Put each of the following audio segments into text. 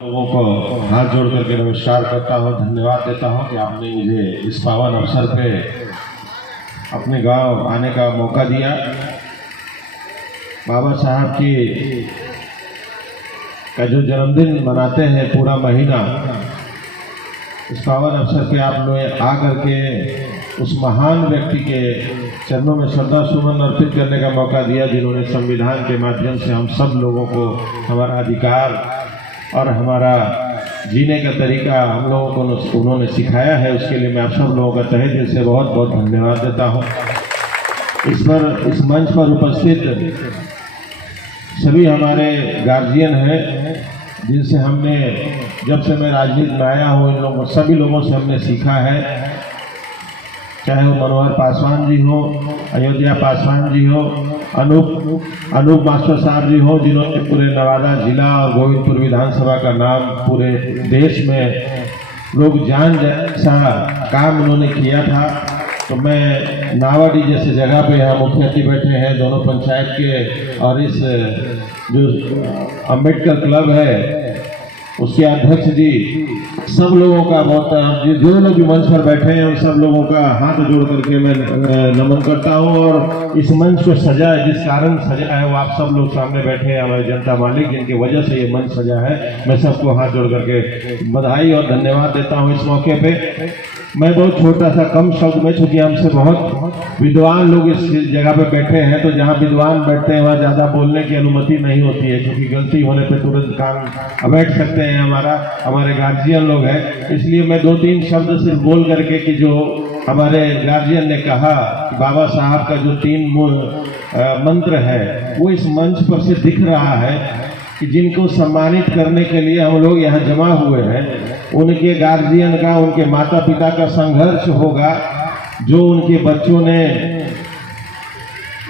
लोगों को हाथ जोड़ करके नमस्कार करता हूँ, धन्यवाद देता हूँ कि आपने मुझे इस पावन अवसर पे अपने गांव आने का मौका दिया। बाबा साहब की का जो जन्मदिन मनाते हैं पूरा महीना, इस पावन अवसर पे आप लोग आ करके उस महान व्यक्ति के चरणों में श्रद्धा सुमन अर्पित करने का मौका दिया, जिन्होंने संविधान के माध्यम से हम सब लोगों को हमारा अधिकार और हमारा जीने का तरीका हम लोगों को उन्होंने सिखाया है। उसके लिए मैं आप सब लोगों का तहे दिल से बहुत बहुत धन्यवाद देता हूँ। इस मंच पर उपस्थित सभी हमारे गार्जियन हैं, जिनसे हमने जब से मैं राजनीति में आया हूँ, इन लोगों सभी लोगों से हमने सीखा है, चाहे वो मनोहर पासवान जी हो, अयोध्या पासवान जी हो, अनूप मास्टर साहब जी हो, जिन्होंने पूरे नवादा जिला और गोविंदपुर विधानसभा का नाम पूरे देश में लोग जान जैसा काम उन्होंने किया था। तो मैं नावाडी जैसे जगह पे यहाँ मुखिया जी बैठे हैं दोनों पंचायत के, और इस जो अम्बेडकर क्लब है उसके अध्यक्ष जी, सब लोगों का बहुत, जो लोग भी मंच पर बैठे हैं उन सब लोगों का हाथ जोड़ करके मैं नमन करता हूं। और इस मंच को सजा, जिस कारण सजा है, वो आप सब लोग सामने बैठे हैं, हमारे जनता मालिक, जिनकी वजह से ये मंच सजा है। मैं सबको हाथ जोड़ करके बधाई और धन्यवाद देता हूँ इस मौके पे। मैं बहुत छोटा सा कम शब्द में, चूँकि हमसे बहुत विद्वान लोग इस जगह पे बैठे हैं, तो जहाँ विद्वान बैठते हैं वहाँ ज़्यादा बोलने की अनुमति नहीं होती है, क्योंकि गलती होने पे तुरंत कान बैठ सकते हैं हमारे गार्जियन लोग हैं। इसलिए मैं 2-3 शब्द सिर्फ बोल करके कि जो हमारे गार्जियन ने कहा कि बाबा साहब का जो 3 मूल मंत्र है वो इस मंच पर से दिख रहा है कि जिनको सम्मानित करने के लिए हम लोग यहाँ जमा हुए हैं, उनके गार्जियन का, उनके माता पिता का संघर्ष होगा, जो उनके बच्चों ने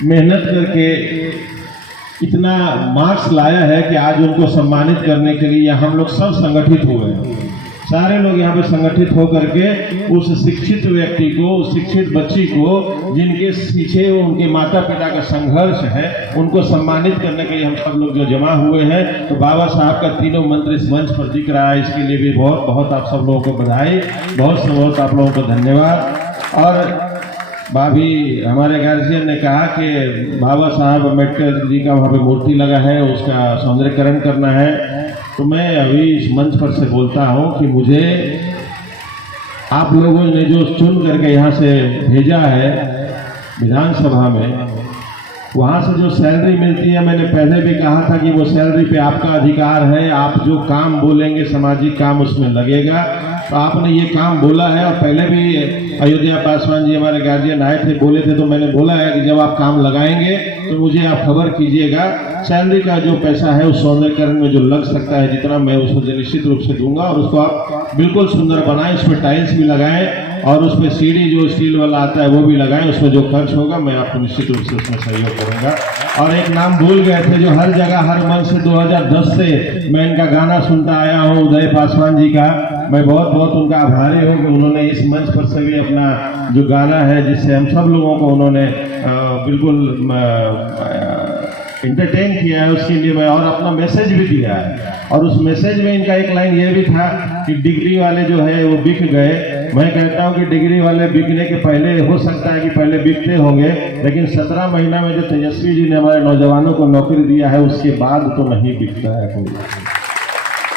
मेहनत करके इतना मार्क्स लाया है कि आज उनको सम्मानित करने के लिए हम लोग सब संगठित हुए हैं। सारे लोग यहाँ पे संगठित होकर के उस शिक्षित व्यक्ति को, उस शिक्षित बच्ची को, जिनके पीछे उनके माता पिता का संघर्ष है, उनको सम्मानित करने के लिए हम सब लोग जो जमा हुए हैं। तो बाबा साहब का 3 मंत्र इस मंच पर दिख रहा है, इसके लिए भी बहुत बहुत आप सब लोगों को बधाई, बहुत आप लोगों को धन्यवाद। और भाभी हमारे गार्जियन ने कहा कि बाबा साहब अम्बेडकर जी का वहाँ पे मूर्ति लगा है, उसका सौंदर्यकरण करना है। तो मैं अभी इस मंच पर से बोलता हूँ कि मुझे आप लोगों ने जो चुन करके यहाँ से भेजा है विधानसभा में, वहाँ से जो सैलरी मिलती है, मैंने पहले भी कहा था कि वो सैलरी पे आपका अधिकार है, आप जो काम बोलेंगे सामाजिक काम उसमें लगेगा। तो आपने ये काम बोला है, और पहले भी अयोध्या पासवान जी हमारे गार्जियन आए थे, बोले थे, तो मैंने बोला है कि जब आप काम लगाएंगे तो मुझे आप खबर कीजिएगा। सैलरी का जो पैसा है उस सौंदर्यकरण में जो लग सकता है जितना, मैं उसको निश्चित रूप से दूंगा, और उसको आप बिल्कुल सुंदर बनाएं, इसमें टाइल्स भी लगाएं और उसमें सीढ़ी जो स्टील वाला आता है वो भी लगाएं। उसमें जो खर्च होगा मैं आपको निश्चित रूप से उसमें सहयोग करूंगा। और एक नाम भूल गए थे, जो हर जगह हर मंच से 2010 से मैं इनका गाना सुनता आया हूँ, उदय पासवान जी का, मैं बहुत बहुत उनका आभारी हूँ कि उन्होंने इस मंच पर से भी अपना जो गाना है, जिससे हम सब लोगों को उन्होंने बिल्कुल इंटरटेन किया है, उसके लिए मैं, और अपना मैसेज भी दिया है। और उस मैसेज में इनका एक लाइन ये भी था कि डिग्री वाले जो है वो बिक गए। मैं कहता हूँ कि डिग्री वाले बिकने के पहले, हो सकता है कि पहले बिकते होंगे, लेकिन 17 महीना में जो तेजस्वी जी ने हमारे नौजवानों को नौकरी दिया है, उसके बाद तो नहीं बिकता है कोई।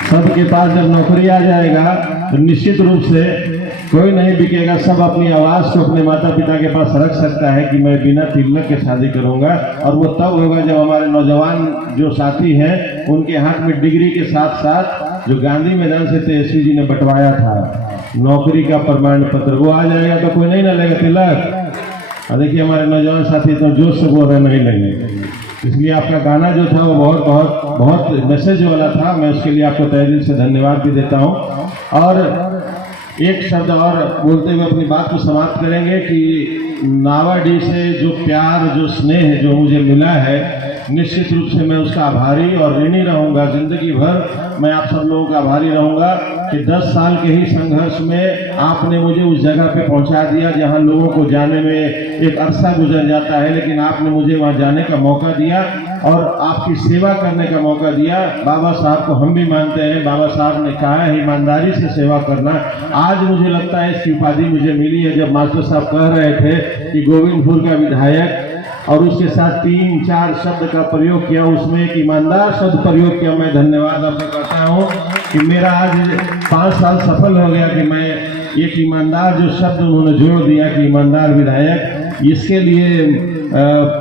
सबके पास जब नौकरी आ जाएगा तो निश्चित रूप से कोई नहीं बिकेगा। सब अपनी आवाज़ को अपने माता पिता के पास रख सकता है कि मैं बिना तिलक के शादी करूंगा, और वो तब होगा जब हमारे नौजवान जो साथी हैं उनके हाथ में डिग्री के साथ साथ जो गांधी मैदान से तेजस्वी जी ने बंटवाया था नौकरी का प्रमाण पत्र, वो आ जाएगा तो कोई नहीं ना लेगा तिलक। और देखिए हमारे नौजवान साथी तो जोश से बोल रहे नहीं लेंगे। इसलिए आपका गाना जो था वो बहुत बहुत बहुत मैसेज वाला था, मैं उसके लिए आपको तहे दिल से धन्यवाद भी देता हूँ। और एक शब्द और बोलते हुए अपनी बात को समाप्त करेंगे कि नावाडी से जो प्यार, जो स्नेह जो मुझे मिला है, निश्चित रूप से मैं उसका आभारी और ऋणी रहूँगा। जिंदगी भर मैं आप सब लोगों का आभारी रहूँगा कि 10 साल के ही संघर्ष में आपने मुझे उस जगह पे पहुँचा दिया जहाँ लोगों को जाने में एक अरसा गुजर जाता है, लेकिन आपने मुझे वहाँ जाने का मौका दिया। और आपकी सेवा करने का मौका दिया। बाबा साहब को हम भी मानते हैं, बाबा साहब ने कहा है ईमानदारी से सेवा करना। आज मुझे लगता है इसकी उपाधि मुझे मिली है जब मास्टर साहब कह रहे थे कि गोविंदपुर का विधायक, और उसके साथ 3-4 शब्द का प्रयोग किया, उसमें एक ईमानदार शब्द प्रयोग किया। मैं धन्यवाद आपको कहता हूँ कि मेरा आज 5 साल सफल हो गया कि मैं एक ईमानदार जो शब्द उन्होंने जोड़ दिया कि ईमानदार विधायक, इसके लिए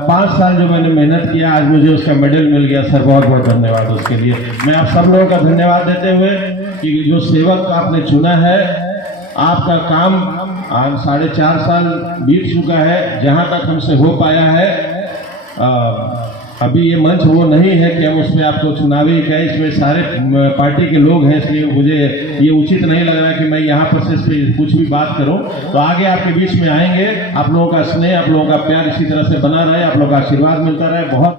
5 साल जो मैंने मेहनत किया, आज मुझे उसका मेडल मिल गया। सर बहुत बहुत धन्यवाद उसके लिए। मैं आप सब लोगों का धन्यवाद देते हुए कि जो सेवक आपने चुना है, आपका काम आज 4.5 साल बीत चुका है। जहाँ तक हमसे हो पाया है, अभी ये मंच वो नहीं है कि हम उसमें आपको चुनावी कहें, इसमें सारे पार्टी के लोग हैं, इसलिए मुझे ये उचित नहीं लग रहा है कि मैं यहाँ पर से कुछ भी बात करूँ। तो आगे आपके बीच में आएंगे। आप लोगों का स्नेह, आप लोगों का प्यार इसी तरह से बना रहे, आप लोगों का आशीर्वाद मिलता रहे। बहुत